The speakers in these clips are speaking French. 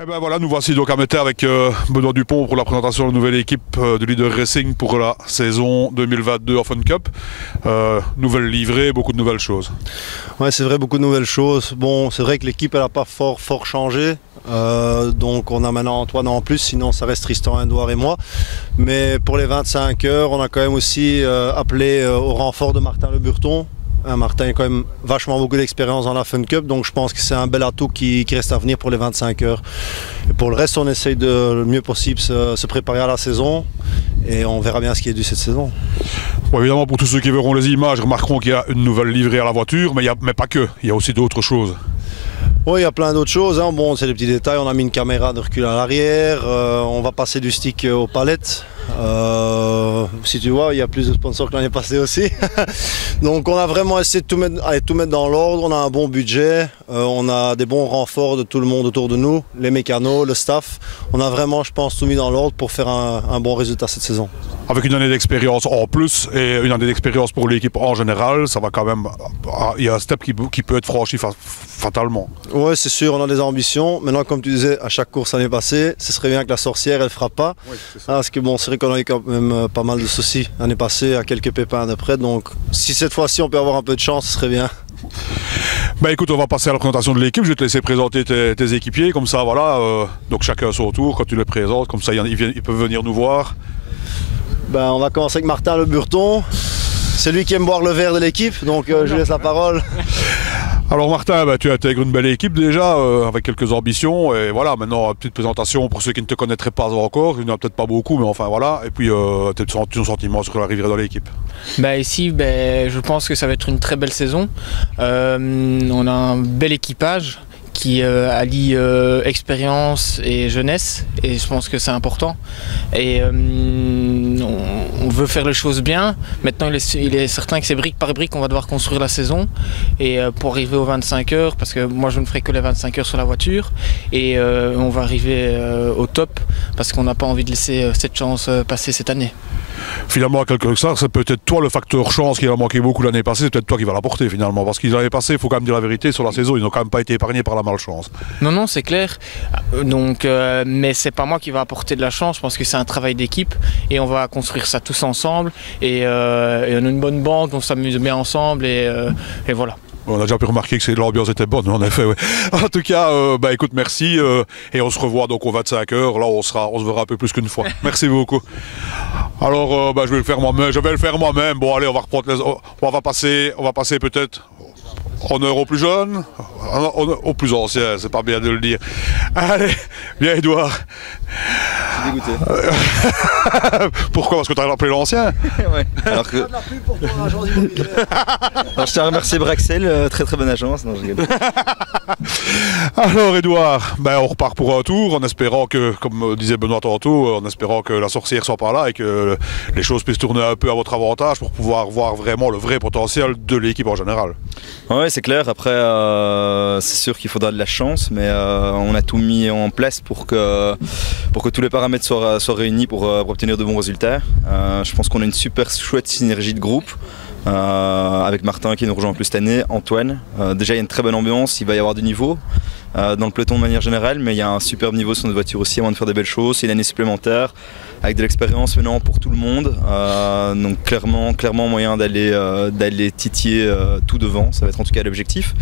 Eh ben voilà, nous voici donc à Metter avec Benoît Dupont pour la présentation de la nouvelle équipe de Leader Racing pour la saison 2022 en Fun Cup. Nouvelle livrée, beaucoup de nouvelles choses. Ouais, c'est vrai, beaucoup de nouvelles choses. Bon, c'est vrai que l'équipe elle n'a pas fort changé. Donc on a maintenant Antoine en plus, sinon ça reste Tristan, Edouard et moi. Mais pour les 25 heures, on a quand même aussi appelé au renfort de Martin Le Burton. Martin a quand même vachement beaucoup d'expérience dans la Fun Cup, donc je pense que c'est un bel atout qui reste à venir pour les 25 heures. Et pour le reste, on essaye de le mieux possible se préparer à la saison et on verra bien ce qui est dû cette saison. Bon, évidemment, pour tous ceux qui verront les images, remarqueront qu'il y a une nouvelle livrée à la voiture, mais pas que, il y a aussi d'autres choses. Oui, il y a plein d'autres choses. Hein. Bon, c'est des petits détails. On a mis une caméra de recul à l'arrière. On va passer du stick aux palettes. Si tu vois, il y a plus de sponsors que l'année passée aussi. Donc on a vraiment essayé de tout mettre dans l'ordre. On a un bon budget. On a des bons renforts de tout le monde autour de nous. Les mécanos, le staff. On a vraiment, je pense, tout mis dans l'ordre pour faire un bon résultat cette saison. Avec une année d'expérience en plus et une année d'expérience pour l'équipe en général, ça va quand même. Il y a un step qui peut être franchi fatalement. Oui, c'est sûr, on a des ambitions. Maintenant, comme tu disais, à chaque course l'année passée, ce serait bien que la sorcière, elle frappe pas. Oui, parce que bon, c'est vrai qu'on a eu quand même pas mal de soucis l'année passée, à quelques pépins de près. Donc, si cette fois-ci on peut avoir un peu de chance, ce serait bien. Bah écoute, on va passer à la présentation de l'équipe. Je vais te laisser présenter tes équipiers, comme ça, voilà. Donc chacun à son tour, quand tu les présentes, comme ça, ils peuvent venir nous voir. Ben, on va commencer avec Martin Le Burton. C'est lui qui aime boire le verre de l'équipe, donc je lui laisse la parole. Alors Martin, tu intègres une belle équipe déjà, avec quelques ambitions. Et voilà, maintenant, une petite présentation pour ceux qui ne te connaîtraient pas encore. Il n'y en a peut-être pas beaucoup, mais enfin voilà. Et puis, ton sentiment sur l'arrivée dans l'équipe. Ici, je pense que ça va être une très belle saison. On a un bel équipage qui allie expérience et jeunesse, et je pense que c'est important. Et on veut faire les choses bien. Maintenant, il est certain que c'est brique par brique qu'on va devoir construire la saison, et pour arriver aux 25 heures, parce que moi je ne ferai que les 25 heures sur la voiture, et on va arriver au top, parce qu'on n'a pas envie de laisser cette chance passer cette année. Finalement, quelque part, c'est peut-être toi le facteur chance qui a manqué beaucoup l'année passée, c'est peut-être toi qui va l'apporter finalement. Parce qu'ils l'année passée, il faut quand même dire la vérité, sur la saison, ils n'ont quand même pas été épargnés par la malchance. Non, c'est clair. Donc, mais c'est pas moi qui va apporter de la chance, je pense que c'est un travail d'équipe et on va construire ça tous ensemble. Et on a une bonne bande, on s'amuse bien ensemble et voilà. On a déjà pu remarquer que l'ambiance était bonne, en effet. Ouais. En tout cas, écoute, merci. Et on se revoit donc aux 25 heures. Là, on se verra un peu plus qu'une fois. Merci beaucoup. Alors, je vais le faire moi-même. Bon, allez, on va reprendre on va passer peut-être honneur aux plus jeunes, aux plus anciens. C'est pas bien de le dire. Allez, viens, Edouard. Je suis dégoûté. Pourquoi? Parce que tu as rappelé l'ancien. Ouais. Alors que... Alors, je tiens à remercier Braxel, très bonne agence. Non, je rigole. Alors Edouard, on repart pour un tour en espérant que, comme disait Benoît tantôt, en espérant que la sorcière soit par là et que les choses puissent tourner un peu à votre avantage pour pouvoir voir vraiment le vrai potentiel de l'équipe en général. Oui, c'est clair. Après, c'est sûr qu'il faudra de la chance, mais on a tout mis en place pour que tous les paramètres soient réunis pour obtenir de bons résultats. Je pense qu'on a une super chouette synergie de groupe. Avec Martin qui nous rejoint en plus cette année, Antoine. Déjà il y a une très bonne ambiance, il va y avoir du niveau dans le peloton de manière générale, mais il y a un superbe niveau sur notre voiture aussi avant de faire des belles choses. C'est une année supplémentaire avec de l'expérience maintenant pour tout le monde, donc clairement moyen d'aller titiller tout devant, ça va être en tout cas l'objectif.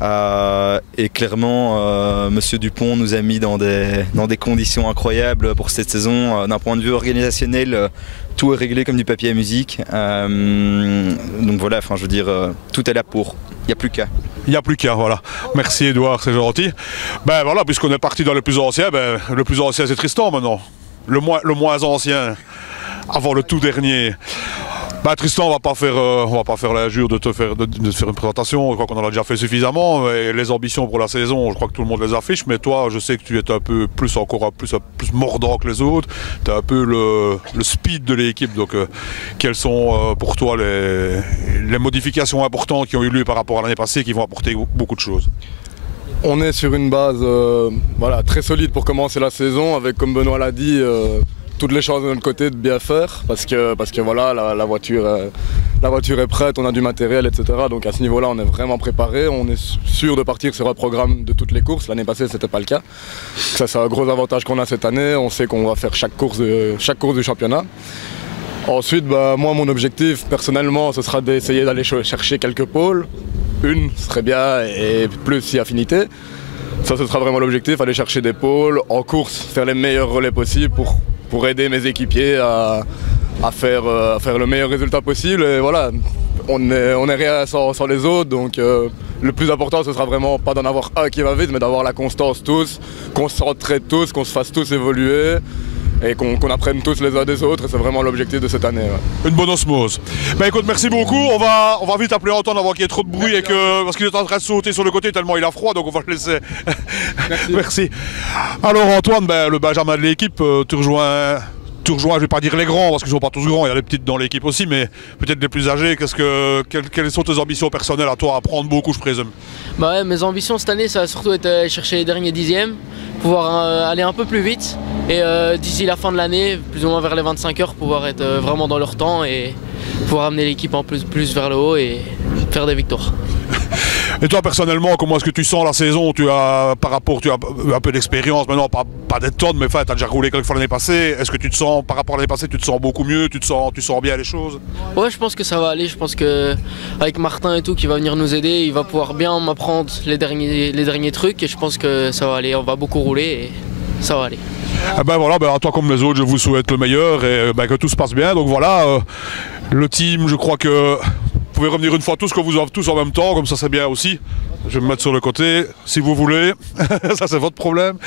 Et clairement Monsieur Dupont nous a mis dans des conditions incroyables pour cette saison. D'un point de vue organisationnel, tout est réglé comme du papier à musique. Donc voilà, enfin je veux dire, tout est là pour. Il n'y a plus qu'à. Il n'y a plus qu'à, voilà. Merci Edouard, c'est gentil. Voilà, puisqu'on est parti dans le plus ancien, le plus ancien c'est Tristan maintenant. Le moins ancien, avant le tout dernier. Tristan, on va pas faire l'injure de te faire une présentation, je crois qu'on en a déjà fait suffisamment. Et les ambitions pour la saison, je crois que tout le monde les affiche, mais toi, je sais que tu es un peu plus mordant que les autres. Tu es un peu le speed de l'équipe, donc quelles sont pour toi les modifications importantes qui ont eu lieu par rapport à l'année passée qui vont apporter beaucoup de choses? On est sur une base très solide pour commencer la saison, avec, comme Benoît l'a dit, toutes les chances de notre côté de bien faire parce que voilà, la voiture est prête, on a du matériel, etc. Donc à ce niveau-là, on est vraiment préparé. On est sûr de partir sur un programme de toutes les courses. L'année passée, c'était pas le cas. Ça, c'est un gros avantage qu'on a cette année. On sait qu'on va faire chaque course du championnat. Ensuite, moi, mon objectif, personnellement, ce sera d'essayer d'aller chercher quelques pôles. Une serait bien et plus si affinité. Ça, ce sera vraiment l'objectif, aller chercher des pôles en course, faire les meilleurs relais possibles pour aider mes équipiers à faire le meilleur résultat possible. Et voilà, on est rien sans les autres, donc le plus important, ce sera vraiment pas d'en avoir un qui va vite, mais d'avoir la constance tous, qu'on s'entraide tous, qu'on se fasse tous évoluer. Et qu'on apprenne tous les uns des autres, c'est vraiment l'objectif de cette année. Ouais. Une bonne osmose. Écoute, merci beaucoup. On va vite appeler Antoine avant qu'il y ait trop de bruit parce qu'il est en train de sauter sur le côté tellement il a froid, donc on va le laisser. Merci. Alors Antoine, le Benjamin de l'équipe, tu rejoins, je vais pas dire les grands parce qu'ils sont pas tous grands, il y a les petites dans l'équipe aussi, mais peut-être les plus âgés. Quelles sont tes ambitions personnelles à toi, à prendre beaucoup, je présume? Mes ambitions cette année, ça va surtout être chercher les derniers dixièmes, pouvoir aller un peu plus vite et d'ici la fin de l'année, plus ou moins vers les 25 heures, pouvoir être vraiment dans leur temps et pouvoir amener l'équipe en plus vers le haut et faire des victoires. Et toi personnellement, comment est-ce que tu sens la saison? Tu as un peu d'expérience maintenant, pas des tonnes, mais enfin, tu as déjà roulé quelques fois l'année passée. Est-ce que tu te sens, par rapport à l'année passée, tu te sens beaucoup mieux? Tu sens bien les choses? Ouais, je pense que ça va aller. Je pense qu'avec Martin et tout qui va venir nous aider, il va pouvoir bien m'apprendre les derniers trucs et je pense que ça va aller. On va beaucoup rouler et ça va aller. Voilà, à toi comme les autres, je vous souhaite le meilleur et que tout se passe bien. Donc voilà, le team, je crois que vous pouvez revenir une fois tous, que vous avez tous en même temps, comme ça c'est bien aussi. Je vais me mettre sur le côté, si vous voulez. Ça c'est votre problème.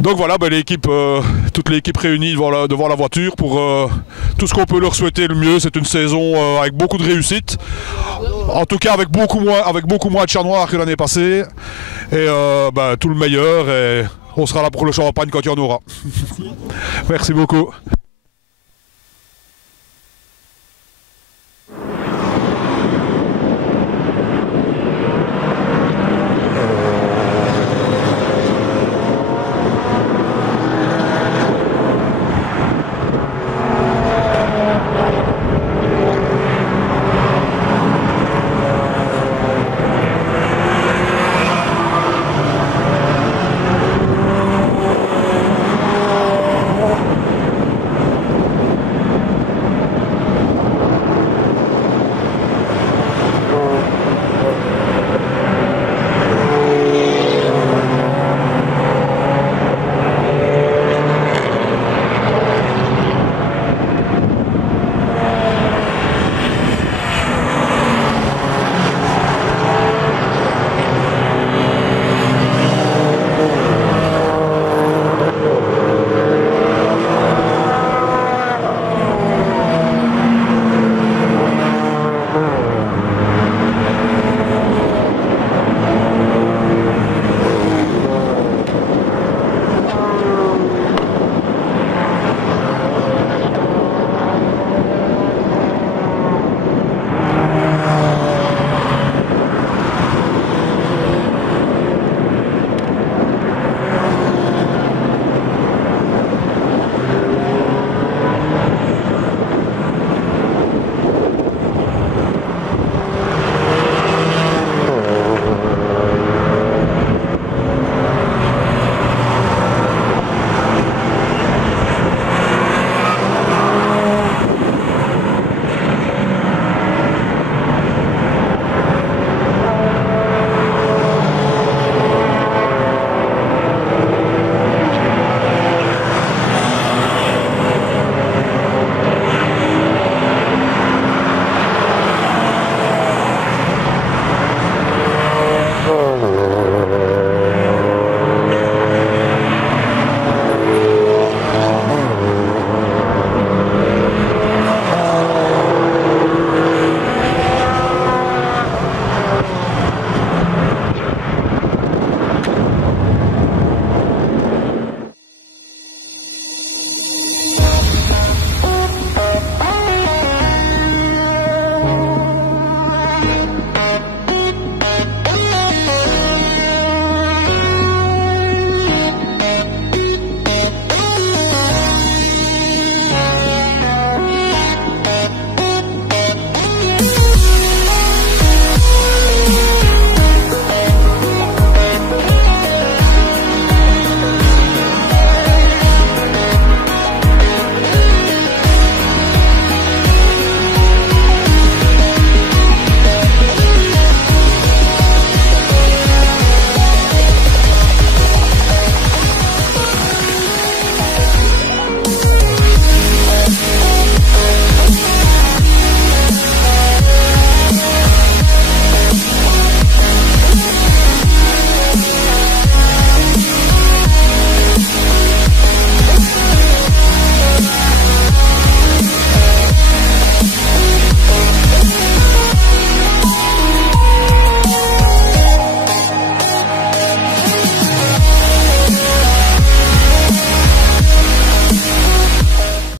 Donc voilà, l'équipe, toute l'équipe réunie devant la voiture pour tout ce qu'on peut leur souhaiter le mieux. C'est une saison avec beaucoup de réussite. En tout cas avec beaucoup moins de chats noirs que l'année passée. Et tout le meilleur et on sera là pour le champagne quand il y en aura. Merci beaucoup.